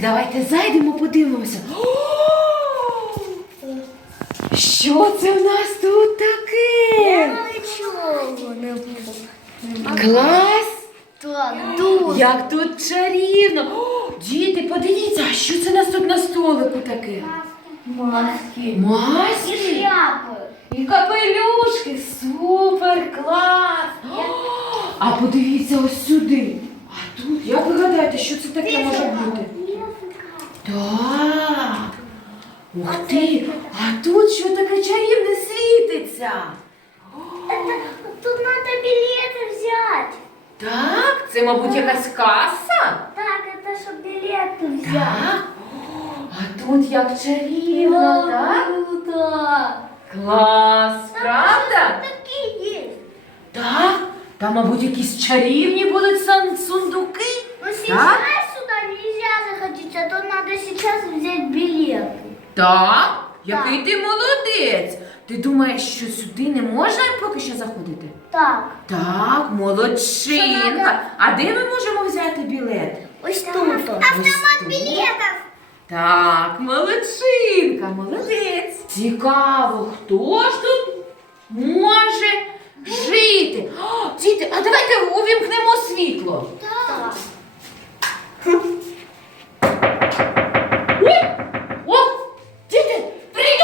давайте зайдемо, подивимося. О! Що це в нас тут таке? Нічого не було. Клас! Так, дуже. Як тут чарівно! О, діти, подивіться, а що це у нас тут на столику таке? Маски. Маски І шляпи. і капелюшки. Супер, клас! О, а подивіться ось сюди. А тут, як ви гадаєте, що це таке може бути? Так. Ух ти! А тут що таке чарівне світиться? Тут треба білети взяти. Так, це, мабуть, якась каса. Так, це щоб білети взяти. Так. А тут як чарівно, так? Круто. Клас, правда? Такі є. Так. Там, мабуть, якісь чарівні будуть сан- сундуки. Ну сейчас нельзя заходить, а то надо сейчас взять билеты. Так. Який ти молодець. Ти думаєш, що сюди не можна поки що заходити? Так. Так, молодчинка. А де ми можемо взяти білет? Ось тут. Автомат билетов. Так, молодчинка, молодець. Цікаво, хто ж тут може жити? О, діти, а давайте увімкнемо світло. Так. Ой! О! Діти! Привіт!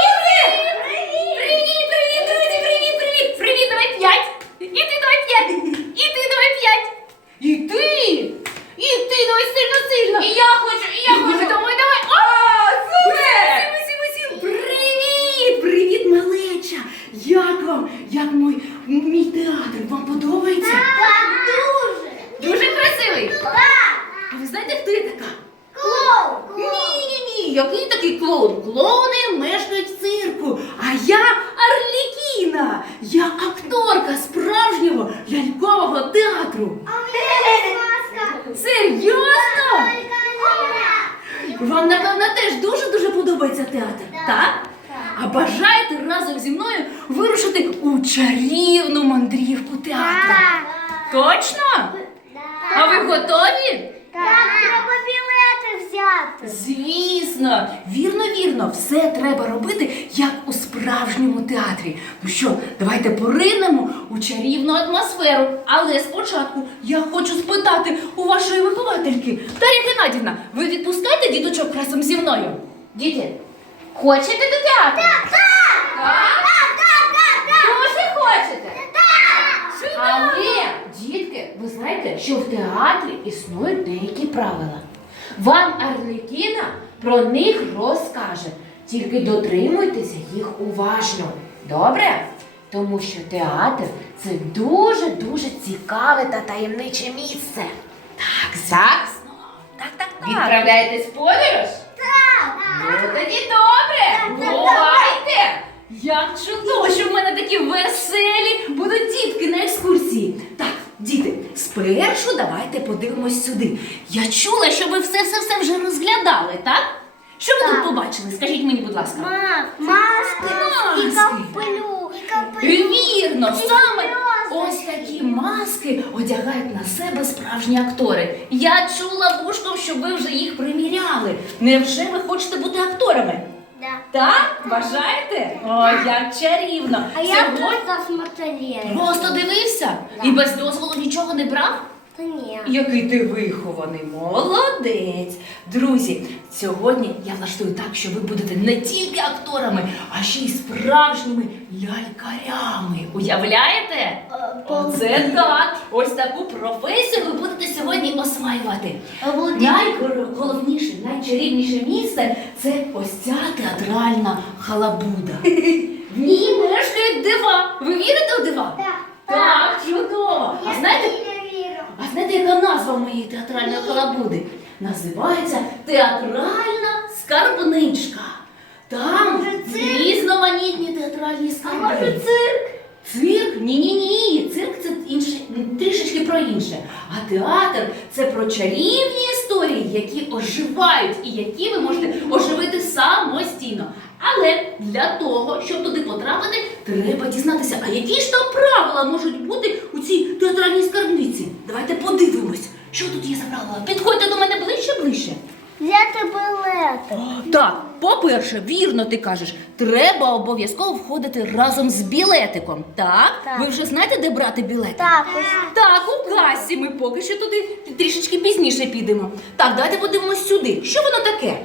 Привіт! Привіт, привіт, друзі! Привіт, привіт! Привіт, давай п'ять! І ти давай п'ять! І ти давай п'ять! І ти! І ти давай сильно, сильно! І я хочу, і я хочу! Давай, давай! А, супер! Привіт, привіт, малеча! Як вам? Як мій, мій театр? Вам подобається? Так, дуже. Дуже красивий! Так. А ви знаєте, хто я така? Клоун. Ні, ні, ні, який такий клоун? Клоуни мешкають в цирку, а я Арлікіна. Я акторка справжнього лялькового театру. А у меня маска. Серйозно? Только Вам, напевно, теж дуже-дуже подобається театр, Так. так? А бажаєте разом зі мною вирушити у чарівну мандрівку театру? Точно? А ви готові? Так, треба білети взяти. Звісно, вірно, вірно, все треба робити, як у справжньому театрі. Ну що, давайте поринемо у чарівну атмосферу. Але спочатку я хочу спитати у вашої виховательки. Дар'я Геннадівна, ви відпускаєте діточок разом зі мною? Діти, хочете до театру? Так, так, так, так. Дуже хочете? Так. Але, дітки, ви знаєте, що в театрі існують деякі правила. Вам Арлекіна про них розкаже. Тільки дотримуйтеся їх уважно. Добре? Тому що театр це дуже-дуже цікаве та таємниче місце. Так, так? Так, так, Відправляєтесь в подорож? Так. Ну тоді добре! Бувайте! Як чудово, що в мене такі веселі будуть дітки на екскурсії. Так, діти, спершу давайте подивимось сюди. Я чула, що ви все-все-все вже розглядали, так? Що ви Так. тут побачили? Скажіть мені, будь ласка. Маски. І Маски. капелюх. І Вірно, саме ось такі маски одягають на себе справжні актори. Я чула вушком, що ви вже їх приміряли. Невже ви хочете бути акторами? Да. Так? Бажаєте? О, як чарівно! А я Сьогодні просто смотрела. просто дивився і без дозволу нічого не брав? Нет. Який ти вихований, молодець. Друзі, сьогодні я влаштую так, що ви будете не тільки акторами, а ще й справжніми лялькарями. Уявляєте? Оце так! Ось таку професію ви будете сьогодні осваювати. Найголовніше, найчарівніше місце це ось ця театральна халабуда. В ній мешкають дива. Ви вірите у дива? Так. Так, чудово. А знаєте. А знаєте, яка назва моєї театральної халабуди? Називається Театральна скарбничка. Там різноманітні театральні А скарби. може цирк? Цирк? Ні, ні, ні. Цирк це інше, трішечки про інше. А театр це про чарівні історії, які оживають і які ви можете оживити самостійно. Але для того, щоб туди потрапити, треба дізнатися, а які ж там правила можуть бути у цій театральній скарбниці. Давайте подивимось, що тут є за правила. Підходьте до мене ближче, ближче. взяти білети. Так, по-перше, вірно ти кажеш, треба обов'язково входити разом з білетиком. Так? Так. Ви вже знаєте, де брати білети? Так, ось. Так, у касі ми поки що туди трішечки пізніше підемо. Так, давайте подивимось сюди. Що воно таке?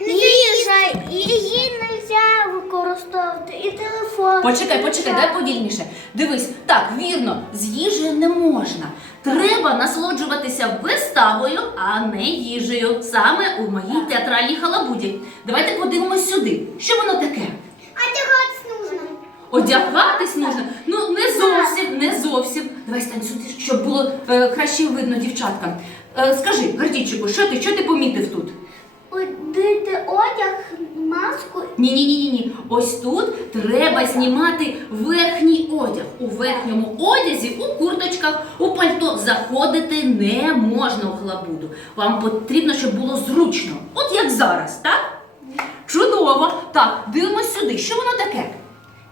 Їжа, і її не можна використовувати, і телефон. Почекай, почекай, дай повільніше. Дивись, так, вірно, з їжею не можна. Треба насолоджуватися виставою, а не їжею. Саме у моїй театральній халабуді. Давайте подивимось сюди. Що воно таке? Одягатись нужно. Одягатись можна? Ну не зовсім, не зовсім. Давай стань сюди, щоб було е, краще видно дівчаткам. Е, скажи, Гордійчику, що ти, що ти помітив тут? Одити одяг, маску. Ні. Ось тут треба знімати верхній одяг. У верхньому одязі, у курточках, у пальто заходити не можна у хлабуду. Вам потрібно, щоб було зручно. От як зараз, так? Чудово. Так, дивимось сюди. Що воно таке?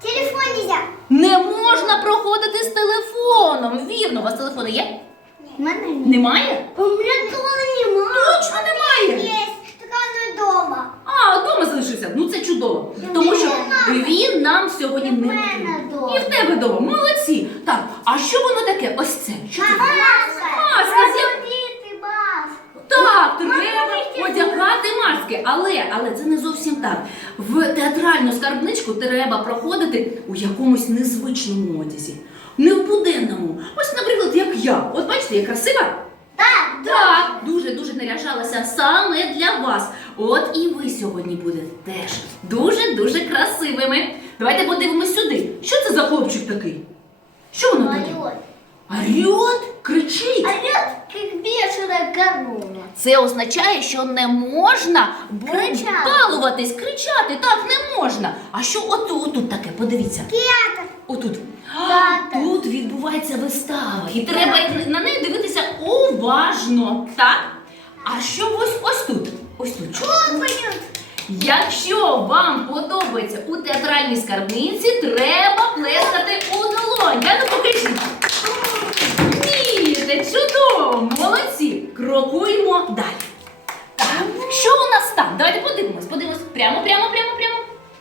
Телефон нельзя. Не можна проходити з телефоном. Вірно, у вас телефони є? Ні. Немає? У мене немає. Точно немає. Є, вдома. А, вдома залишився. Ну це чудово. Тому що він нам сьогодні не мене потрібен. вдома. І в тебе вдома. Молодці. Так, а що воно таке? Ось це. Що це? Маска. Маску. Так, треба одягати маски. Але, але це не зовсім так. В театральну скарбничку треба проходити у якомусь незвичному одязі. Не в буденному. Ось, наприклад, як я. От бачите, я красива? Так, Так, дуже-дуже наряжалася саме для вас. От і ви сьогодні будете теж дуже-дуже красивими. Давайте подивимось сюди. Що це за хлопчик такий? Що воно таке? Майор. Орет? Кричить. Орет, як бешена корова. Це означає, що не можна Кричати. балуватись, кричати. Так, не можна. А що отут, отут таке? Подивіться. Театр. Отут. Театр. Тут відбувається вистава. І треба на неї дивитися уважно. Так? А що ось ось тут? Ось тут. Копанют. Якщо вам подобається у театральній скарбниці, треба плескати у долонь. Я ну покажіть. Вмієте, чудово, молодці. Крокуємо далі. Так, що у нас там? Давайте подивимось, подивимось. Прямо, прямо, прямо, прямо.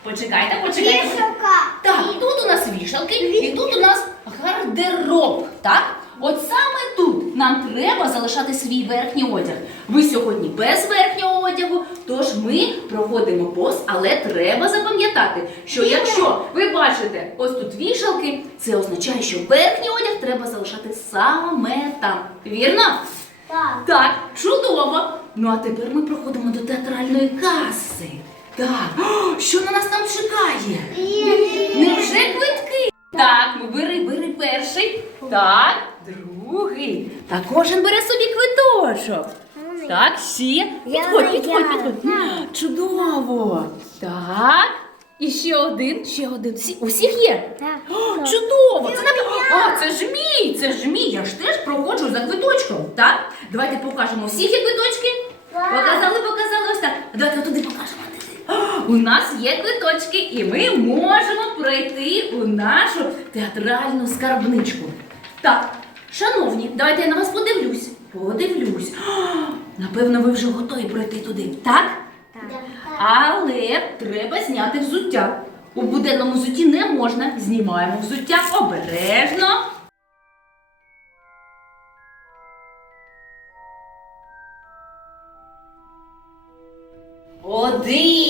Почекайте, почекайте. Вішалка. Так, тут у нас вішалки і тут у нас гардероб. Так? От саме тут нам треба залишати свій верхній одяг. Ви сьогодні без верхнього одягу, тож ми проходимо повз, але треба запам'ятати, що якщо ви бачите ось тут вішалки, це означає, що верхній одяг треба залишати саме там. Вірно? Так. Так, чудово. Ну а тепер ми проходимо до театральної каси. Так, О, що на нас там чекає? Невже квитки? Так, ну бери, бери перший. Так, другий. Та кожен бере собі квиточок. Так, ще. Підходь, підходь, підходь. Чудово. Так. І ще один, ще один. Всі, у всіх є? Так. О, чудово! Це не... А, це ж мій, це ж мій. Я ж теж проходжу за квиточком. Так? Давайте покажемо всіх є квиточки. Показали, показали ось так. Давайте туди покажемо. У нас є квиточки, і ми можемо пройти у нашу театральну скарбничку. Так, шановні, давайте я на вас подивлюсь. Подивлюсь. Напевно, ви вже готові пройти туди. Так? Але треба зняти взуття. У буденному взутті не можна. Знімаємо взуття обережно. Один,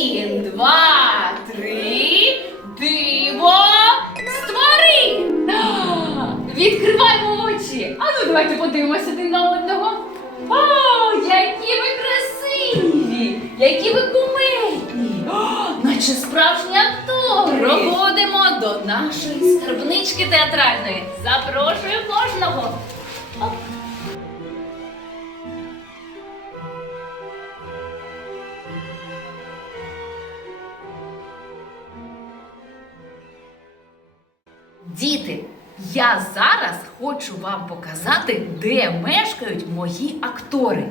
давайте подивимося один на одного. О, які ви красиві! Які ви кумедні! Наче справжні актори! Проходимо до нашої скарбнички театральної. Запрошую кожного. Діти, я зараз хочу вам показати, де мешкають мої актори.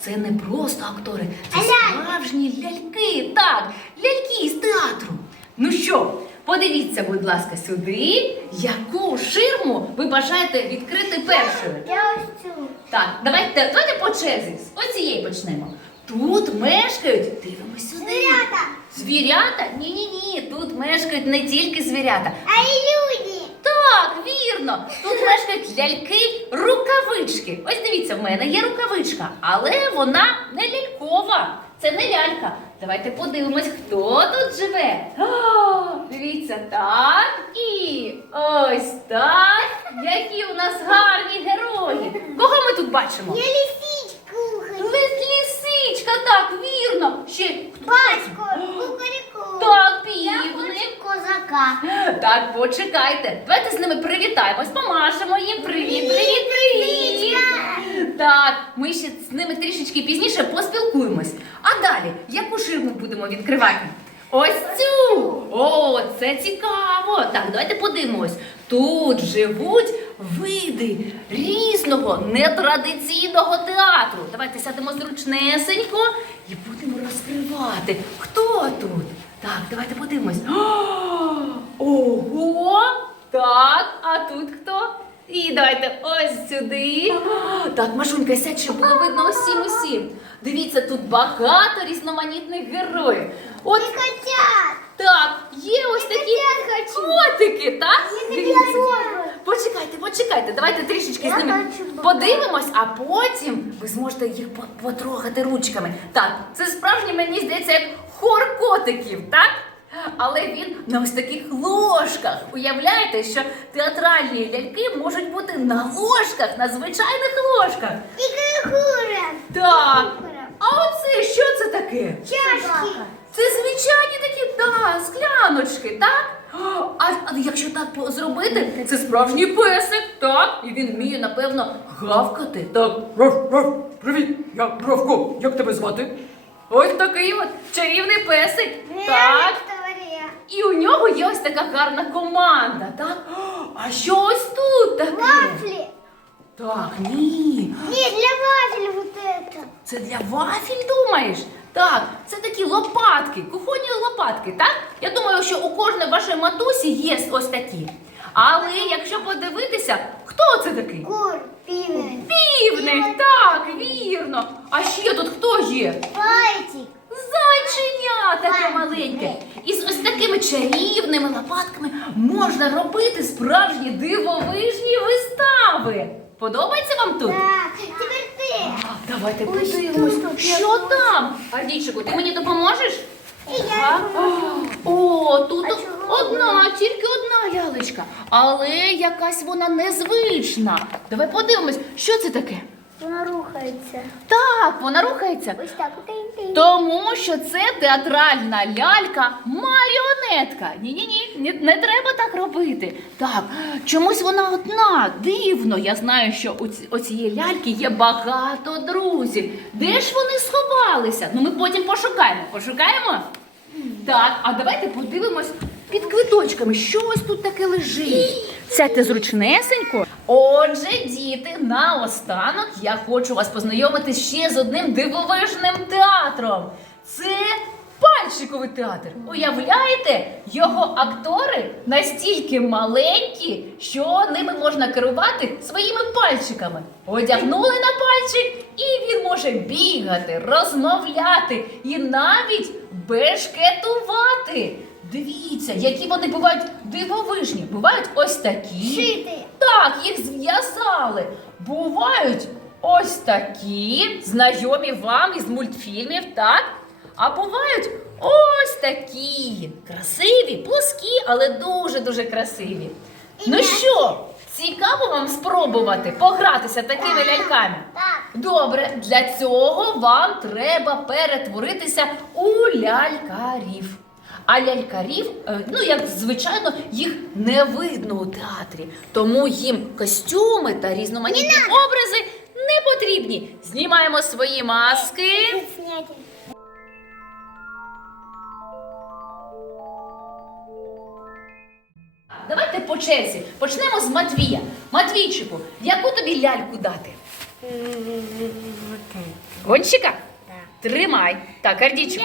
Це не просто актори, це справжні ляльки. Так, ляльки з театру. Ну що, подивіться, будь ласка, сюди, яку ширму ви бажаєте відкрити першою. Я ось цю. Так, давайте, давайте по черзі. З ось цієї почнемо. Тут мешкають. Дивимось сюди. Звірята. Звірята? Ні, ні, ні. Тут мешкають не тільки звірята. А й люди. Так, вірно. Тут мешкають ляльки рукавички. Ось дивіться, в мене є рукавичка, але вона не лялькова. Це не лялька. Давайте подивимось, хто тут живе. О, дивіться, так і ось так. Які у нас гарні герої. Кого ми тут бачимо? Я лисичку хочу. Лис- Лисичка, так, вірно. Ще хто? Батько, кукаріку. Так, Я півник. хочу козака. Так, почекайте. Давайте з ними привітаємось, помашемо їм. Привіт, привіт, привіт. Так, ми ще з ними трішечки пізніше поспілкуємось. А далі, яку ширму будемо відкривати? Ось цю! О, це цікаво! Так, давайте подивимось. Тут живуть види різного нетрадиційного театру. Давайте сядемо зручнесенько і будемо розкривати. Хто тут? Так, давайте подивимось. О, Ого! Так, а тут хто? І давайте ось сюди. Так, Машунька, сядь, щоб було видно усім усім. Дивіться, тут багато різноманітних героїв. От Не хотят. так, є ось такі котики, так? Дивіться. Почекайте, почекайте, давайте трішечки Я з ними подивимось, а потім ви зможете їх по- потрогати ручками. Так, це справжній, мені здається, як хор котиків, так? Але він на ось таких ложках. Уявляєте, що театральні ляльки можуть бути на ложках, на звичайних ложках. И куркура. Так. А оце що це таке? Чашки. Це звичайні такі да, скляночки, так? А, а якщо так зробити, це справжній песик, так? І він вміє, напевно, гавкати. Так. Раф, раф, привіт, я Бравко, як тебе звати? Ось такий от чарівний песик. Так. І у нього є ось така гарна команда, так? А що ось тут таке? Вафли. Так, ні. Нет, для вафель вот это. Це для вафель, думаєш? Так, це такі лопатки, кухонні лопатки, так? Я думаю, що у кожної вашої матусі є ось такі. Але якщо подивитися, хто це такий? Кур, пивный. Півник, так, вірно. А ще тут хто є? Пальчик. Зайченя таке маленьке. І з ось такими чарівними лопатками можна робити справжні дивовижні вистави. Подобається вам тут? Так, теперь ты. А, Давайте Ось подивимось, тут що там? Ардійчику, ти мені допоможеш? І я допоможу. О, тут А чого одна, тільки одна лялечка, але якась вона незвична. Давай подивимось, що це таке? Вона рухається. Так, вона рухається. Ось так. Тому що це театральна лялька маріонетка. Ні, ні, ні, не, не треба так робити. Так, чомусь вона одна. Дивно. Я знаю, що у цієї ляльки є багато друзів. Де ж вони сховалися? Ну ми потім пошукаємо. Пошукаємо? Так, а давайте подивимось під квиточками, що ось тут таке лежить. Сядьте зручнесенько. Отже, діти, наостанок я хочу вас познайомити ще з одним дивовижним театром. Це пальчиковий театр. Уявляєте, його актори настільки маленькі, що ними можна керувати своїми пальчиками. Одягнули на пальчик, і він може бігати, розмовляти і навіть бешкетувати. Дивіться, які вони бувають дивовижні. Бувають ось такі. Шити. Так, їх зв'язали. Бувають ось такі, знайомі вам із мультфільмів, так? А бувають ось такі. Красиві, плоскі, але дуже-дуже красиві. Ну що, цікаво вам спробувати погратися такими ляльками? Так. Добре, для цього вам треба перетворитися у лялькарів. А лялькарів, е, ну як звичайно, їх не видно у театрі, тому їм костюми та різноманітні образи не потрібні. Знімаємо свої маски. Давайте по черзі. Почнемо з Матвія. Матвійчику, яку тобі ляльку дати? Гонщика? Тримай. Так, Ардійчику.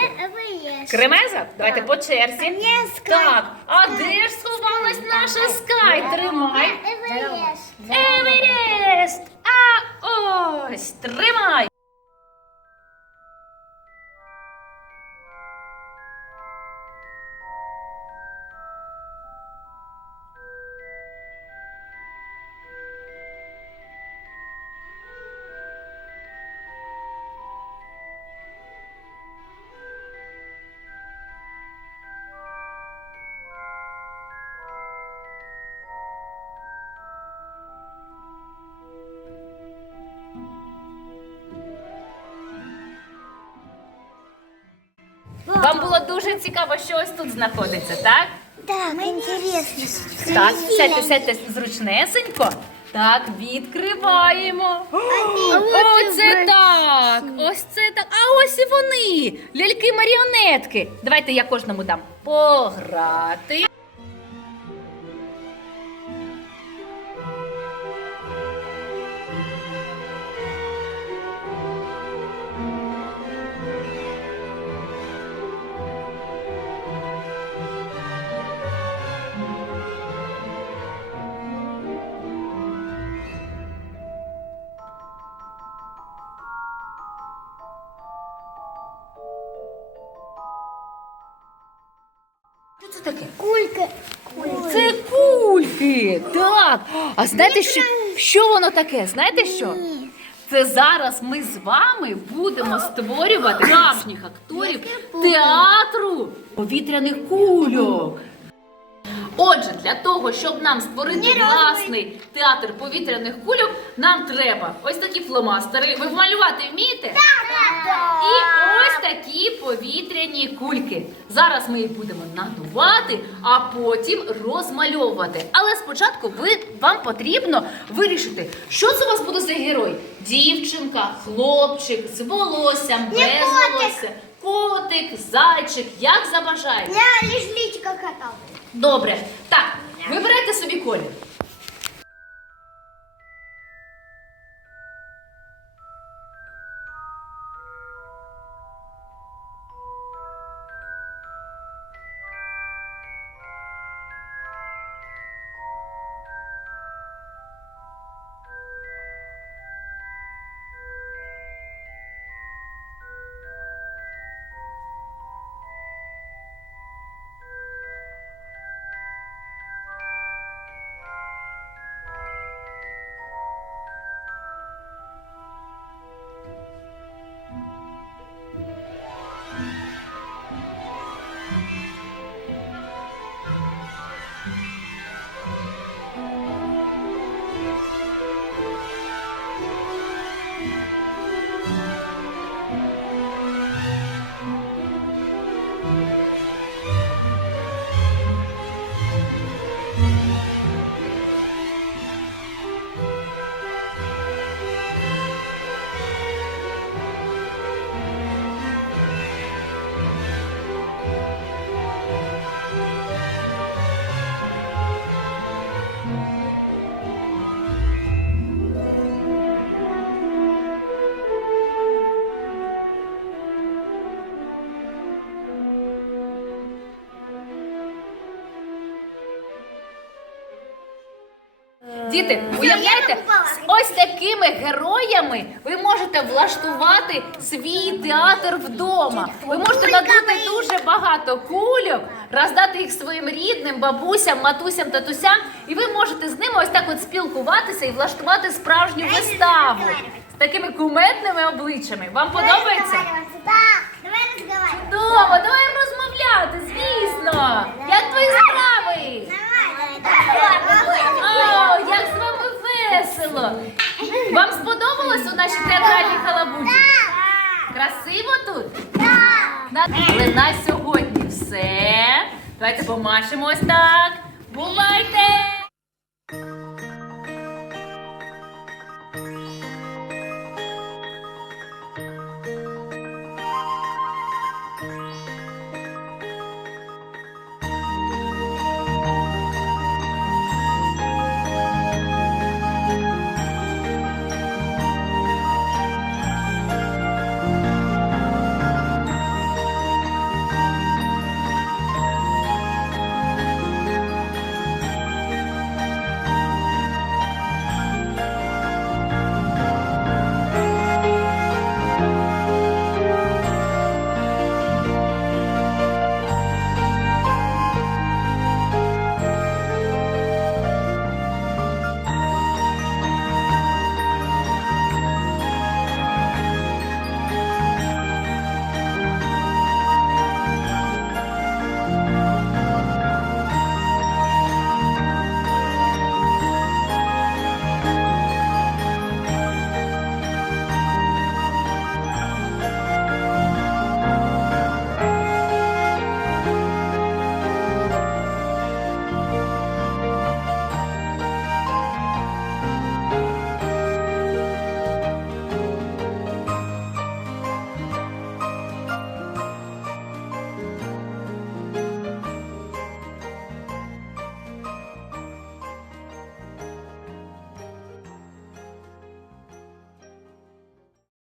Кремеза? Давайте по черзі. Так, а де ж сховалась наша скай? Тримай. Еверест! А ось, тримай. Цікаво, що ось тут знаходиться, так? Так, інтересно. Так, сядьте, сядьте зручнесенько. Так, відкриваємо. Оце так! Ось це так. А ось і вони! Ляльки-маріонетки. Давайте я кожному дам пограти. Кульки. Так. А знаєте, що, що воно таке? Знаєте що? Це зараз ми з вами будемо створювати справжніх акторів театру повітряних кульок. Отже, для того, щоб нам створити власний театр повітряних кульок, нам треба ось такі фломастери. Ви малювати вмієте? І ось такі повітряні кульки. Зараз ми їх будемо надувати, а потім розмальовувати. Але спочатку ви, вам потрібно вирішити, що це у вас буде за герой: дівчинка, хлопчик з волоссям, без волосся, котик, зайчик, як забажаєте. Я лишь личка кота. Добре. Так, вибирайте собі колір. Діти, уявляєте, з ось такими героями ви можете влаштувати свій театр вдома. Ви можете надути дуже багато кульок, роздати їх своїм рідним, бабусям, матусям, татусям, і ви можете з ними ось так от спілкуватися і влаштувати справжню виставу з такими кумедними обличчями. Вам подобається? Да, давай разговаривать. Чудово, давай розмовляти, звісно. Красиво тут? На- Але на сьогодні все. Давайте помашемо ось так. Бувайте!